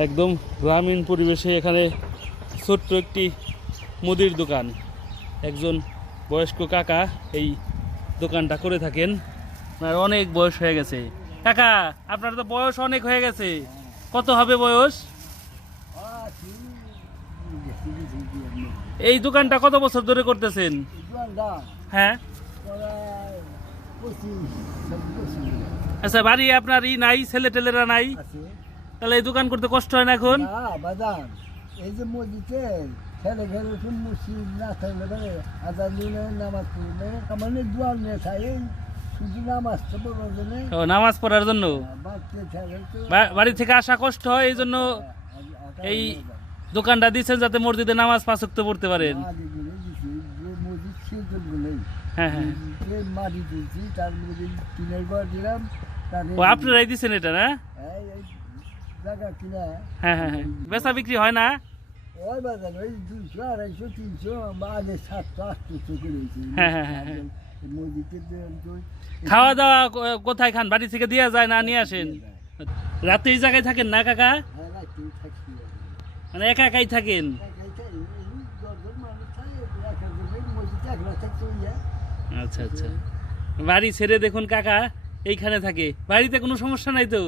একদম গ্রামীণ পরিবেশে এখানে ছোট্ট একটি মুদির দোকান। একজন বয়স্ক কাকা এই দোকানটা করে থাকেন। আর অনেক বয়স হয়ে গেছে। কাকা, আপনার তো বয়স অনেক হয়ে গেছে, কত হবে বয়স? এই দোকানটা কত বছর ধরে করতেছেন? হ্যাঁ, আচ্ছা, বাড়ি আপনার ই নাই, ছেলে টেলেরা নাই, তাহলে এই দোকান করতে কষ্ট হয় না এখন? এই যে মসজিদে ছেলে ঘরে মসজিদ না থাকলে আজান দিনে নামাজ পড়লে মানে দোয়ার নিয়ে থাকে শুধু নামাজ পড়ার জন্য। ও, নামাজ পড়ার জন্য বাড়ি থেকে আসা কষ্ট হয়, এই জন্য এই দোকানটা দিচ্ছেন যাতে মসজিদে নামাজ পাঁচ ওয়াক্ত পড়তে পারেন। হ্যাঁ হ্যাঁ, মাটি তুলছি তার মধ্যে টিনের ঘর দিলাম। আপনারাই দিচ্ছেন এটা না? জায়গা কিনা। হ্যাঁ হ্যাঁ হ্যাঁ, বেচা বিক্রি হয় না? ওই বাজার ওই 200, 250, 300 আগে 700, 800 করে হয়েছে। হ্যাঁ হ্যাঁ হ্যাঁ হ্যাঁ। মসজিদে খাওয়া দাওয়া কোথায় খান? বাড়ি থেকে দেওয়া যায় না নিয়ে আসেন? রাতে এই জায়গায় থাকেন না কাকা? মানে একা একাই থাকেন? আচ্ছা আচ্ছা, বাড়ি ছেড়ে দেখুন কাকা এইখানে থাকে, বাড়িতে কোনো সমস্যা নাই তো?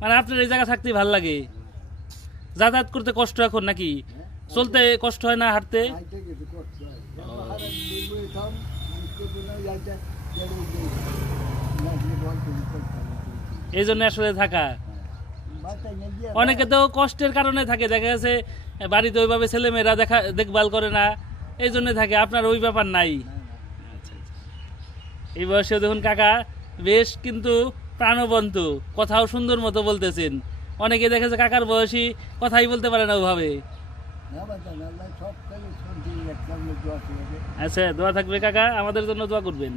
মানে আপনার এই জায়গা থাকতেই ভাল লাগে? যাতায়াত করতে কষ্ট এখন নাকি? চলতে কষ্ট হয় না, হাঁটতে? এই জন্য আসলে থাকা। অনেকে তো কষ্টের কারণে থাকে, দেখা গেছে বাড়িতে ওইভাবে ছেলেমেয়েরা দেখভাল করে না, এই জন্য থাকে। আপনার ওই ব্যাপার নাই? এই বয়সে দেখুন কাকা বেশ কিন্তু প্রাণবন্ত, কথাও সুন্দর মতো বলতেছেন। অনেকে দেখেছে কাকার বয়সী কথাই বলতে পারে না ওভাবে। আচ্ছা, দোয়া থাকবে কাকা, আমাদের জন্য দোয়া করবেন।